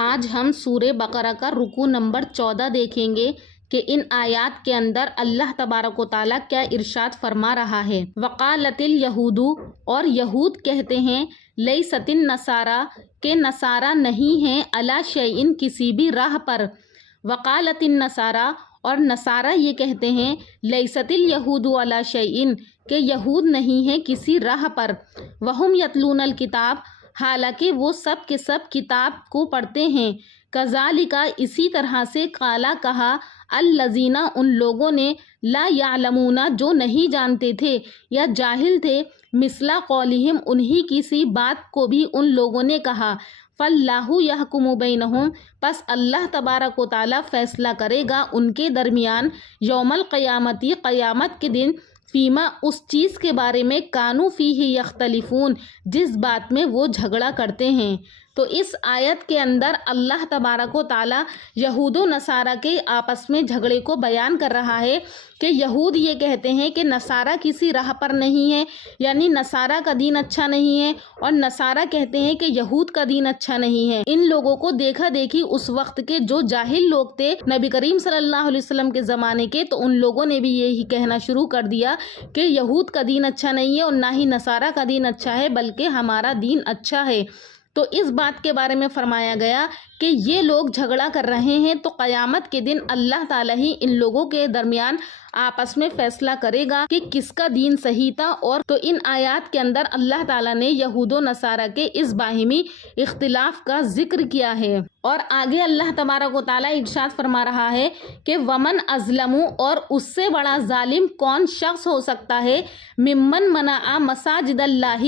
آج ہم سورہ بقرہ کا رکوع نمبر 14 دیکھیں گے کہ ان آیات کے اندر اللہ تبارک و تعالیٰ کیا ارشاد فرما رہا ہے۔ وقالت الیہود، اور یہود کہتے ہیں، لیست النصارى، کہ نصارہ نہیں ہیں، علی شیء، کسی بھی راہ پر۔ وقالت النصارى، اور نصارہ یہ کہتے ہیں، لیست الیہود علی شیء، کہ یہود نہیں ہیں کسی راہ پر۔ وہم یتلون الکتاب، حالانکہ وہ سب کے سب کتاب کو پڑھتے ہیں۔ کذالک، اسی طرح سے، قالا کہا، الذین، ان لوگوں نے، لا یعلمون، جو نہیں جانتے تھے یا جاہل تھے، مثل قولہم، انہی کی سی بات کو بھی ان لوگوں نے کہا۔ فاللہ یحکم بینہم، پس اللہ تبارک و تعالیٰ فیصلہ کرے گا ان کے درمیان، یوم القیامتی، قیامت کے دن، فیما، اس چیز کے بارے میں، کانوا فیہ یختلفون، جس بات میں وہ جھگڑا کرتے ہیں۔ تو اس آیت کے اندر اللہ تبارک و تعالیٰ یہود و نصارہ کے آپس میں جھگڑے کو بیان کر رہا ہے کہ یہود یہ کہتے ہیں کہ نصارہ کسی راہ پر نہیں ہے، یعنی نصارہ کا دین اچھا نہیں ہے، اور نصارہ کہتے ہیں کہ یہود کا دین اچھا نہیں ہے۔ ان لوگوں کو دیکھا دیکھی اس وقت کے جو جاہل لوگ تھے نبی کریم صلی اللہ علیہ وسلم کے زمانے کے، تو ان لوگوں نے بھی یہی کہنا شروع کر دیا کہ یہود کا دین اچھا نہیں ہے اور نہ ہی نصارہ کا دین اچھا ہے، بلکہ ہمارا دین اچھا ہے۔ تو اس بات کے بارے میں فرمایا گیا کہ یہ لوگ جھگڑا کر رہے ہیں، تو قیامت کے دن اللہ تعالیٰ ہی ان لوگوں کے درمیان آپس میں فیصلہ کرے گا کہ کس کا دین صحیح تھا۔ اور تو ان آیات کے اندر اللہ تعالیٰ نے یہود و نصارہ کے اس باہمی اختلاف کا ذکر کیا ہے۔ اور آگے اللہ تبارک و تعالیٰ ارشاد فرما رہا ہے کہ ومن اظلم، اور اس سے بڑا ظالم کون شخص ہو سکتا ہے، ممن منع مساجد اللہ،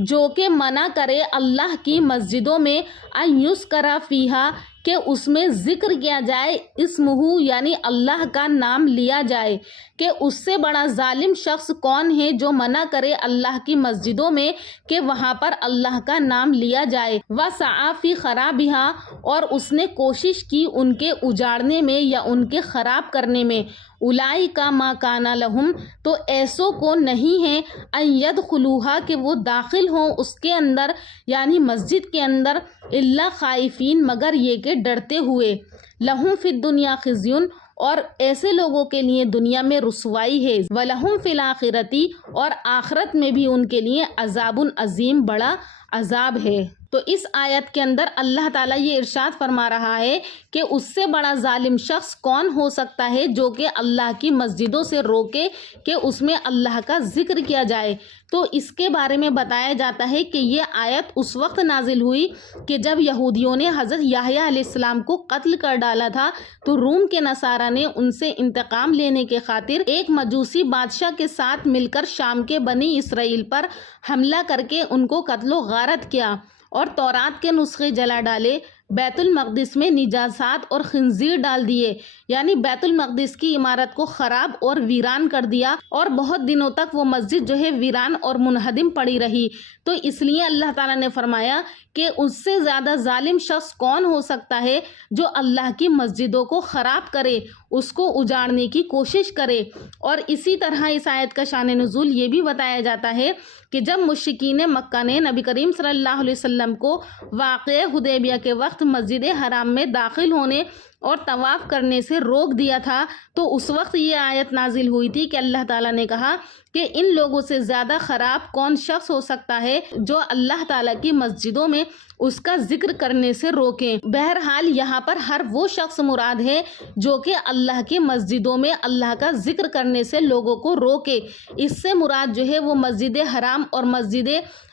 جو کہ منع کرے اللہ کی مسجدوں میں، ان یذکر فیہا، کہ اس میں ذکر کیا جائے، اسمہ، یعنی اللہ کا نام لیا جائے۔ کہ اس سے بڑا ظالم شخص کون ہے جو منع کرے اللہ کی مسجدوں میں کہ وہاں پر اللہ کا نام لیا جائے۔ وسعی فی خرابہا، اور اس نے کوشش کی ان کے اجاڑنے میں یا ان کے خراب کرنے میں۔ اولئک ما کان لہم، تو ایسوں کو نہیں ہے، ان یدخلوہا، کہ وہ داخل ہوں اس کے اندر، یعنی مسجد کے اندر، الا خائفین، مگر یہ کہ ڈرتے ہوئے۔ لہم فی الدنیا خزی، اور ایسے لوگوں کے لیے دنیا میں رسوائی ہے۔ وَلَهُمْ فِي الْآخِرَةِ، اور آخرت میں بھی ان کے لیے عذاب عظیم، بڑا عذاب ہے۔ تو اس آیت کے اندر اللہ تعالیٰ یہ ارشاد فرما رہا ہے کہ اس سے بڑا ظالم شخص کون ہو سکتا ہے جو کہ اللہ کی مسجدوں سے روکے کہ اس میں اللہ کا ذکر کیا جائے۔ تو اس کے بارے میں بتایا جاتا ہے کہ یہ آیت اس وقت نازل ہوئی کہ جب یہودیوں نے حضرت یحییٰ علیہ السلام کو قتل کر ڈالا تھا، تو روم کے نصارہ نے ان سے انتقام لینے کے خاطر ایک مجوسی بادشاہ کے ساتھ مل کر شام کے بنی اسرائیل پر حملہ کر کے ان کو قتل و غارت کیا، اور تورات کے نسخے جلا ڈالے، بیت المقدس میں نجاسات اور خنزیر ڈال دیے، یعنی بیت المقدس کی عمارت کو خراب اور ویران کر دیا، اور بہت دنوں تک وہ مسجد جو ہے ویران اور منہدم پڑی رہی۔ تو اس لیے اللہ تعالیٰ نے فرمایا کہ اس سے زیادہ ظالم شخص کون ہو سکتا ہے جو اللہ کی مسجدوں کو خراب کرے، اس کو اجاڑنے کی کوشش کرے۔ اور اسی طرح اس آیت کا شان نزول یہ بھی بتایا جاتا ہے کہ جب مشرکین مکہ نے نبی کریم صلی اللہ علیہ وسلم کو واقعہ حدیبیہ کے وقت مسجد حرام میں داخل ہونے اور طواف کرنے سے روک دیا تھا، تو اس وقت یہ آیت نازل ہوئی تھی کہ اللہ تعالیٰ نے کہا کہ ان لوگوں سے زیادہ خراب کون شخص ہو سکتا ہے جو اللہ تعالیٰ کی مسجدوں میں اس کا ذکر کرنے سے روکیں۔ بہرحال یہاں پر ہر وہ شخص مراد ہے جو کہ اللہ کی مسجدوں میں اللہ کا ذکر کرنے سے لوگوں کو روکے۔ اس سے مراد جو ہے وہ مسجد حرام اور مسجد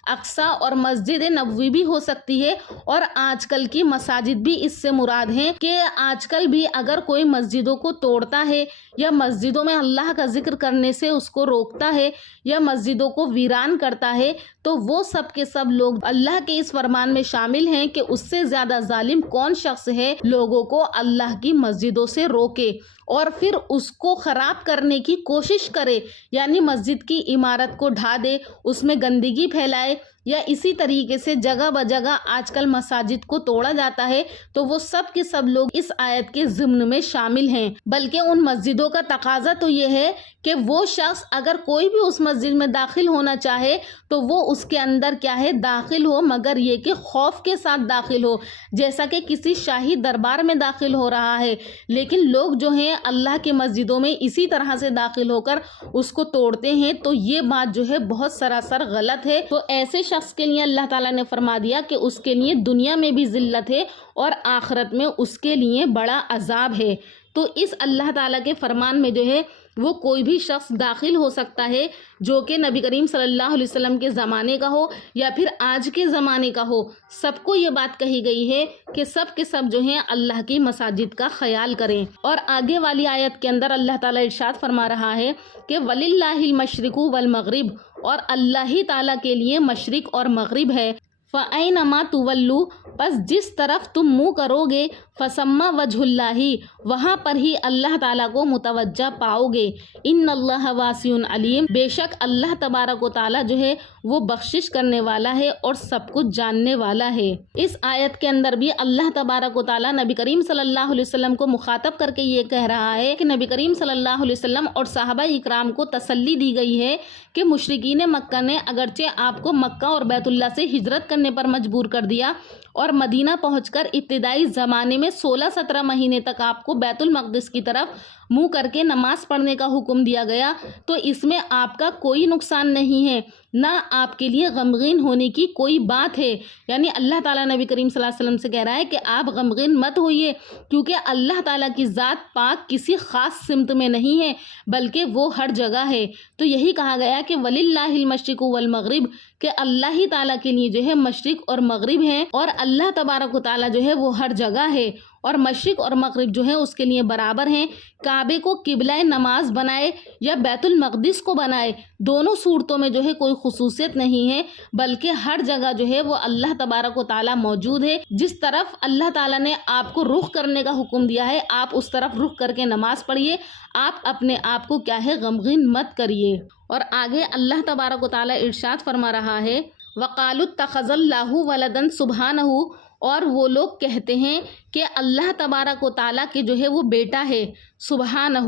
اقصی اور مسجد نبوی بھی ہو سکتی ہے، اور آج کل کی مساجد بھی اس سے مراد ہیں کہ آج کل بھی اگر کوئی مسجدوں کو توڑتا ہے یا مسجدوں میں اللہ کا ذکر کرنے سے اس کو روکتا ہے یا مسجدوں کو ویران کرتا ہے، تو وہ سب کے سب لوگ اللہ کے اس فرمان میں شامل ہیں کہ اس سے زیادہ ظالم کون شخص ہے لوگوں کو اللہ کی مسجدوں سے روکے اور پھر اس کو خراب کرنے کی کوشش کرے، یعنی مسجد کی عمارت کو ڈھا دے، اس میں گندگی پھیلائے، یا اسی طریقے سے جگہ بجگہ آج کل مساجد کو توڑا جاتا ہے، تو وہ سب کے سب لوگ اس آیت کے ضمن میں شامل ہیں۔ بلکہ ان مسجدوں کا تقاضا تو یہ ہے کہ وہ شخص اگر کوئی بھی اس مسجد میں داخل ہونا چاہے تو وہ اس کے اندر کیا ہے داخل ہو، مگر یہ کہ خوف کے ساتھ داخل ہو، جیسا کہ کسی شاہی دربار میں داخل ہو رہا ہے۔ لیکن لوگ جو ہیں اللہ کی مسجدوں میں اسی طرح سے داخل ہو کر اس کو توڑتے ہیں، تو یہ بات جو ہے بہت سراسر غلط ہے۔ تو ایسے شخص کے لیے اللہ تعالیٰ نے فرما دیا کہ اس کے لیے دنیا میں بھی ذلت ہے اور آخرت میں اس کے لیے بڑا عذاب ہے۔ تو اس اللہ تعالیٰ کے فرمان میں جو ہے وہ کوئی بھی شخص داخل ہو سکتا ہے جو کہ نبی کریم صلی اللہ علیہ وسلم کے زمانے کا ہو یا پھر آج کے زمانے کا ہو، سب کو یہ بات کہی گئی ہے کہ سب کے سب جو ہیں اللہ کی مساجد کا خیال کریں۔ اور آگے والی آیت کے اندر اللہ تعالیٰ ارشاد فرما رہا ہے کہ وَلِلَّهِ الْمَشْرِقُ وَالْمَغْرِبُ، اور اللہ ہی تعالیٰ کے لیے مشرق اور مغرب ہے۔ فَأَيْنَمَا تُوَلُّوا، پس جس طرف تم منہ کرو گے، فَثَمَّ وَجْهُ اللَّهِ، وہاں پر ہی اللہ تعالیٰ کو متوجہ پاؤ گے۔ إِنَّ اللَّهَ وَاسِعٌ عَلِيمٌ، بے شک اللہ تبارک و تعالیٰ جو ہے وہ بخشش کرنے والا ہے اور سب کچھ جاننے والا ہے۔ اس آیت کے اندر بھی اللہ تبارک و تعالیٰ نبی کریم صلی اللہ علیہ وسلم کو مخاطب کر کے یہ کہہ رہا ہے کہ نبی کریم صلی اللہ علیہ وسلم اور صحابہ اکرام کو تسلی دی گئی ہے کہ مشرکین مکہ نے اگرچہ آپ کو مکہ اور بیت اللہ سے ہجرت کرنے پر مجبور کر دیا اور مدینہ پہنچ کر ابتدائی زمانے میں 16-17 مہینے تک آپ کو بیت المقدس کی طرف منہ کر کے نماز پڑھنے کا حکم دیا گیا، تو اس میں آپ کا کوئی نقصان نہیں ہے، نہ آپ کے لیے غمگین ہونے کی کوئی بات ہے۔ یعنی اللہ تعالیٰ نبی کریم صلی اللہ علیہ وسلم سے کہہ رہا ہے کہ آپ غمگین مت ہوئیے، کیونکہ اللہ تعالیٰ کی ذات پاک کسی خاص سمت میں نہیں ہے بلکہ وہ ہر جگہ ہے۔ تو یہی کہا گیا کہ وَلِلَّهِ الْمَشْرِقُ وَالْمَغْرِبُ، کہ اللہ ہی تعالیٰ کے لیے جو ہے مشرق اور مغرب ہے، اور اللہ تبارک و تعالیٰ جو ہے وہ ہر جگہ ہے، اور مشرق اور مغرب جو ہے اس کے لیے برابر ہیں۔ کعبے کو قبلہ نماز بنائے یا بیت المقدس کو بنائے، دونوں صورتوں میں جو ہے کوئی خصوصیت نہیں ہے، بلکہ ہر جگہ جو ہے وہ اللہ تبارک و تعالیٰ موجود ہے۔ جس طرف اللہ تعالیٰ نے آپ کو رخ کرنے کا حکم دیا ہے، آپ اس طرف رخ کر کے نماز پڑھیے، آپ اپنے آپ کو کیا ہے غمگین مت کریے۔ اور آگے اللہ تبارک و تعالیٰ ارشاد فرما رہا ہے وَقَالُوا اتَّخَذَ اللَّهُ وَلَدًا سُبْحَانَهُ، اور وہ لوگ کہتے ہیں کہ اللہ تبارک و تعالیٰ کے جو ہے وہ بیٹا ہے، سبحانہ،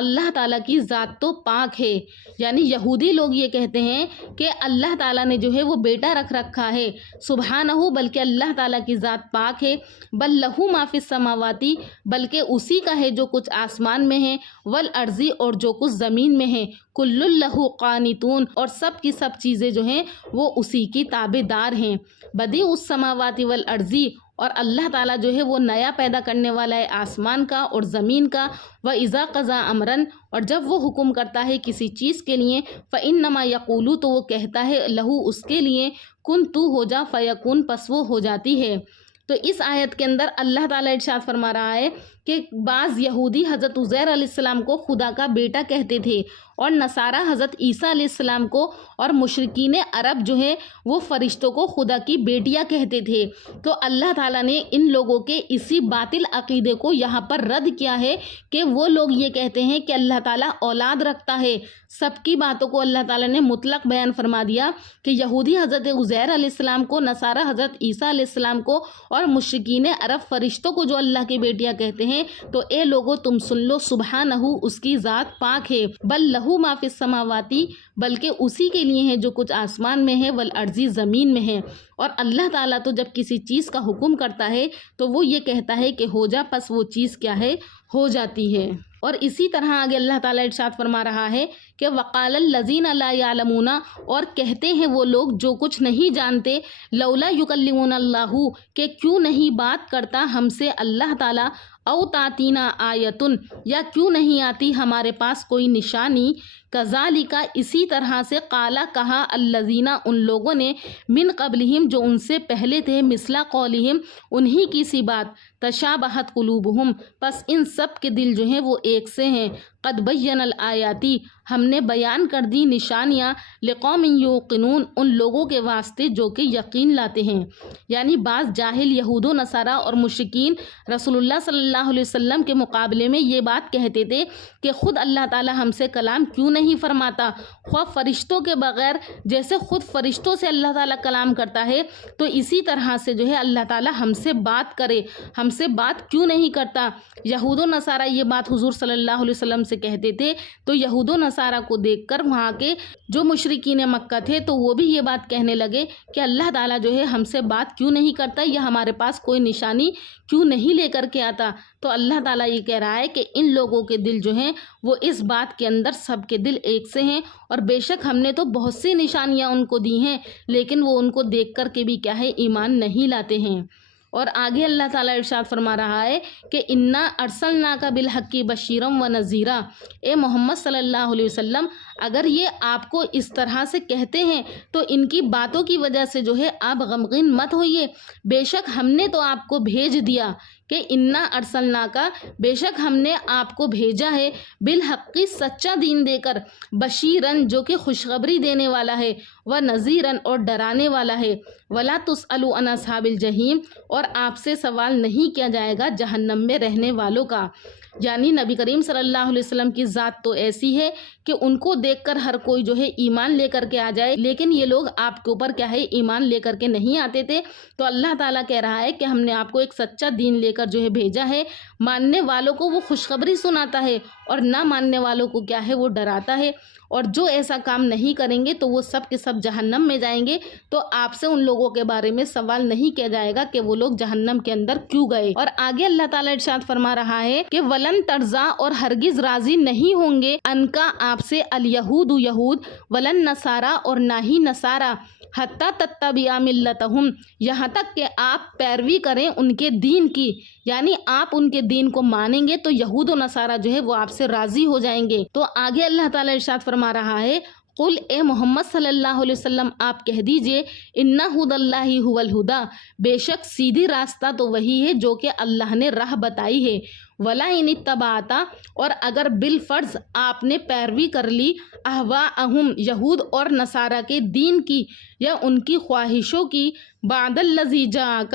اللہ تعالیٰ کی ذات تو پاک ہے۔ یعنی یہودی لوگ یہ کہتے ہیں کہ اللہ تعالیٰ نے جو ہے وہ بیٹا رکھ رکھا ہے، سبحانہ، بلکہ اللہ تعالیٰ کی ذات پاک ہے۔ بل لہو ما فی السماوات، بلکہ اسی کا ہے جو کچھ آسمان میں ہے، والارض، اور جو کچھ زمین میں ہے، کل لہو قانتون، اور سب کی سب چیزیں جو ہیں وہ اسی کی تابع دار ہیں۔ بدیع السماوات والارض، اور اللہ تعالیٰ جو ہے وہ نیا پیدا کرنے والا ہے آسمان کا اور زمین کا۔ وَإِذَا قَضَىٰ أَمْرًا، اور جب وہ حکم کرتا ہے کسی چیز کے لیے، فَإِنَّمَا يَقُولُ، تو وہ کہتا ہے لہو اس کے لیے، کن تو ہو جا، فَيَكُن، پس وہ ہو جاتی ہے۔ تو اس آیت کے اندر اللہ تعالیٰ ارشاد فرما رہا ہے کہ بعض یہودی حضرت عزیر علیہ السلام کو خدا کا بیٹا کہتے تھے، اور نصارہ حضرت عیسیٰ علیہ السلام کو، اور مشرکین عرب جو ہے وہ فرشتوں کو خدا کی بیٹیاں کہتے تھے۔ تو اللہ تعالیٰ نے ان لوگوں کے اسی باطل عقیدے کو یہاں پر رد کیا ہے کہ وہ لوگ یہ کہتے ہیں کہ اللہ تعالیٰ اولاد رکھتا ہے۔ سب کی باتوں کو اللہ تعالیٰ نے مطلق بیان فرما دیا کہ یہودی حضرت عزیر علیہ السلام کو، نصارہ حضرت عیسیٰ علیہ السلام کو، اور مشرکین عرب فرشتوں کو جو اللہ کی بیٹیاں کہتے ہیں، تو اے لوگو تم سن لو، سبحانہ، اس کی ذات پاک ہے۔ بل لہو ما فی السماوات، بلکہ اسی کے لیے ہے جو کچھ آسمان میں ہے، والارض، زمین میں ہے۔ اور اللہ تعالیٰ تو جب کسی چیز کا حکم کرتا ہے تو وہ یہ کہتا ہے کہ ہو جا، پس وہ چیز کیا ہے، ہو جاتی ہے۔ اور اسی طرح آگے اللہ تعالیٰ ارشاد فرما رہا ہے کہ وقال الذین لا یعلمون، اور کہتے ہیں وہ لوگ جو کچھ نہیں جانتے، لولا یکلمون اللہ، کہ کیوں نہیں بات کرتا ہم سے اللہ تعالیٰ، او تاتینا آیتن، یا کیوں نہیں آتی ہمارے پاس کوئی نشانی، کذالک، اسی طرح سے، قالا، کہا، الذین، ان لوگوں نے، من قبلہم، جو ان سے پہلے تھے، مثلا قولہم، انہی کی سی بات، تشابہت قلوبہم، پس ان سب کے دل جو ہیں وہ ایک سے ہیں۔ قد بین الآیاتی، ہم نے بیان کر دی نشانیاں، لقوم یوقنون، ان لوگوں کے واسطے جو کہ یقین لاتے ہیں۔ یعنی بعض جاہل یہود و نصارہ اور مشرکین رسول اللہ صلی اللہ علیہ وسلم کے مقابلے میں یہ بات کہتے تھے کہ خود اللہ تعالی ہم سے کلام کیوں نہیں فرماتا، خواہ فرشتوں کے بغیر، جیسے خود فرشتوں سے اللہ تعالیٰ کلام کرتا ہے تو اسی طرح سے جو ہے اللہ تعالیٰ ہم سے بات کرے، ہم سے بات کیوں نہیں کرتا۔ یہود و نصارہ یہ بات حضور صلی اللہ علیہ وسلم سے کہتے تھے، تو یہود و نصارہ کو دیکھ کر وہاں کے جو مشرکین مکہ تھے تو وہ بھی یہ بات کہنے لگے کہ اللہ تعالیٰ جو ہے ہم سے بات کیوں نہیں کرتا، یا ہمارے پاس کوئی نشانی کیوں نہیں لے کر کے آتا۔ تو اللہ تعالیٰ یہ کہہ رہا ہے کہ ان لوگوں کے دل جو ہیں وہ اس بات کے اندر سب کے دل ایک سے ہیں، اور بے شک ہم نے تو بہت سی نشانیاں ان کو دی ہیں، لیکن وہ ان کو دیکھ کر کے بھی کیا ہے، ایمان نہیں لاتے ہیں۔ اور آگے اللہ تعالیٰ ارشاد فرما رہا ہے کہ انا ارسلناک بالحق بشیرا و نذیرا، اے محمد صلی اللہ علیہ وسلم اگر یہ آپ کو اس طرح سے کہتے ہیں تو ان کی باتوں کی وجہ سے جو ہے آپ غمگین مت ہوئیے، بے شک ہم نے تو آپ کو بھیج دیا، کہ انا ارسلناک، بے شک ہم نے آپ کو بھیجا ہے، بالحق سچا دین دے کر، بشیرن جو کہ خوشخبری دینے والا ہے، و نذیرن اور ڈرانے والا ہے، ولا تسألوا عن اصحاب الجحیم، اور آپ سے سوال نہیں کیا جائے گا جہنم میں رہنے والوں کا۔ یعنی نبی کریم صلی اللہ علیہ وسلم کی ذات تو ایسی ہے کہ ان کو دیکھ کر ہر کوئی جو ہے ایمان لے کر کے آ جائے، لیکن یہ لوگ آپ کے اوپر کیا ہے، ایمان لے کر کے نہیں آتے تھے۔ تو اللہ تعالیٰ کہہ رہا ہے کہ ہم نے آپ کو ایک سچا دین لے کر جو ہے بھیجا ہے، ماننے والوں کو وہ خوشخبری سناتا ہے اور نہ ماننے والوں کو کیا ہے، وہ ڈراتا ہے، اور جو ایسا کام نہیں کریں گے تو وہ سب کے سب جہنم میں جائیں گے۔ تو آپ سے ان لوگوں کے بارے میں سوال نہیں کیا جائے گا کہ وہ لوگ جہنم کے اندر کیوں گئے۔ اور آگے اللہ تعالیٰ ارشاد فرما رہا ہے کہ ولن ترضا، اور ہرگز راضی نہیں ہوں گے، ان کا آپ سے، الیہود یہود، ولن نصارہ اور نہ ہی نصارہ، حتی تتبع ملتہم، یہاں تک کہ آپ پیروی کریں ان کے دین کی، یعنی آپ ان کے دین کو مانیں گے تو یہود و نصارہ جو ہے وہ آپ سے راضی ہو جائیں گے۔ تو آگے اللہ تعالیٰ ارشاد فرما رہا ہے قل، اے محمد صلی اللہ علیہ وسلم آپ کہہ دیجئے، ان ھدی اللہ ھو الھدی، بے شک سیدھی راستہ تو وہی ہے جو کہ اللہ نے راہ بتائی ہے، ولا ان اتبعت، اور اگر بالفرض آپ نے پیروی کر لی، اہواءہم، یہود اور نصارہ کے دین کی یا ان کی خواہشوں کی، بعد الذی جاءک،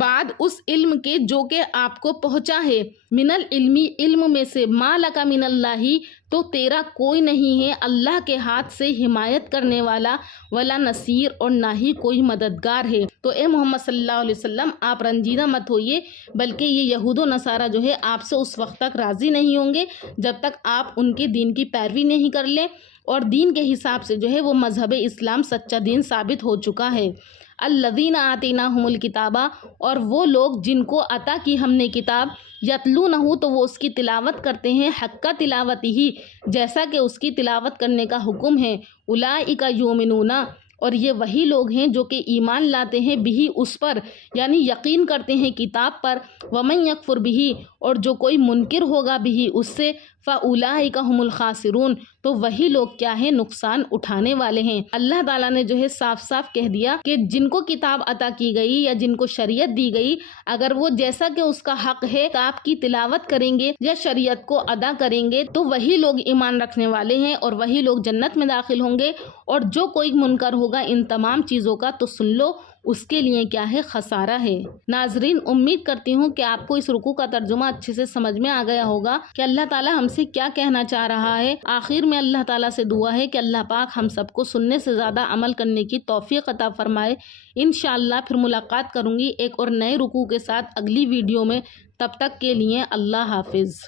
بعد اس علم کے جو کہ آپ کو پہنچا ہے، من العلمی، علم میں سے، ما لک من اللہ، تو تیرا کوئی نہیں ہے اللہ کے ہاتھ سے حمایت کرنے والا، ولا نصیر، اور نہ ہی کوئی مددگار ہے۔ تو اے محمد صلی اللہ علیہ وسلم آپ رنجیدہ مت ہوئیے، بلکہ یہ یہود و نصارہ جو ہے آپ سے اس وقت تک راضی نہیں ہوں گے جب تک آپ ان کے دین کی پیروی نہیں کر لیں، اور دین کے حساب سے جو ہے وہ مذہب اسلام سچا دین ثابت ہو چکا ہے۔ الذین آتیناہم الکتاب، اور وہ لوگ جن کو عطا کی ہم نے کتاب، یتلونہ، تو وہ اس کی تلاوت کرتے ہیں، حق کا تلاوت ہی، جیسا کہ اس کی تلاوت کرنے کا حکم ہے، اولئک یؤمنون، اور یہ وہی لوگ ہیں جو کہ ایمان لاتے ہیں، بھی اس پر، یعنی یقین کرتے ہیں کتاب پر، ومن یکفر بھی، اور جو کوئی منکر ہوگا بھی اس سے، فاولئک هم الخاسرون، تو وہی لوگ کیا ہے، نقصان اٹھانے والے ہیں۔ اللہ تعالیٰ نے جو ہے صاف صاف کہہ دیا کہ جن کو کتاب عطا کی گئی یا جن کو شریعت دی گئی، اگر وہ جیسا کہ اس کا حق ہے کتاب کی تلاوت کریں گے یا شریعت کو ادا کریں گے تو وہی لوگ ایمان رکھنے والے ہیں اور وہی لوگ جنت میں داخل ہوں گے، اور جو کوئی منکر ہوگا ان تمام چیزوں کا تو سن لو اس کے لیے کیا ہے، خسارہ ہے۔ ناظرین، امید کرتی ہوں کہ آپ کو اس رکوع کا ترجمہ اچھے سے سمجھ میں آ گیا ہوگا کہ اللہ تعالیٰ ہم سے کیا کہنا چاہ رہا ہے۔ آخر میں اللہ تعالیٰ سے دعا ہے کہ اللہ پاک ہم سب کو سننے سے زیادہ عمل کرنے کی توفیق عطا فرمائے۔ انشاءاللہ پھر ملاقات کروں گی ایک اور نئے رکوع کے ساتھ اگلی ویڈیو میں، تب تک کے لیے اللہ حافظ۔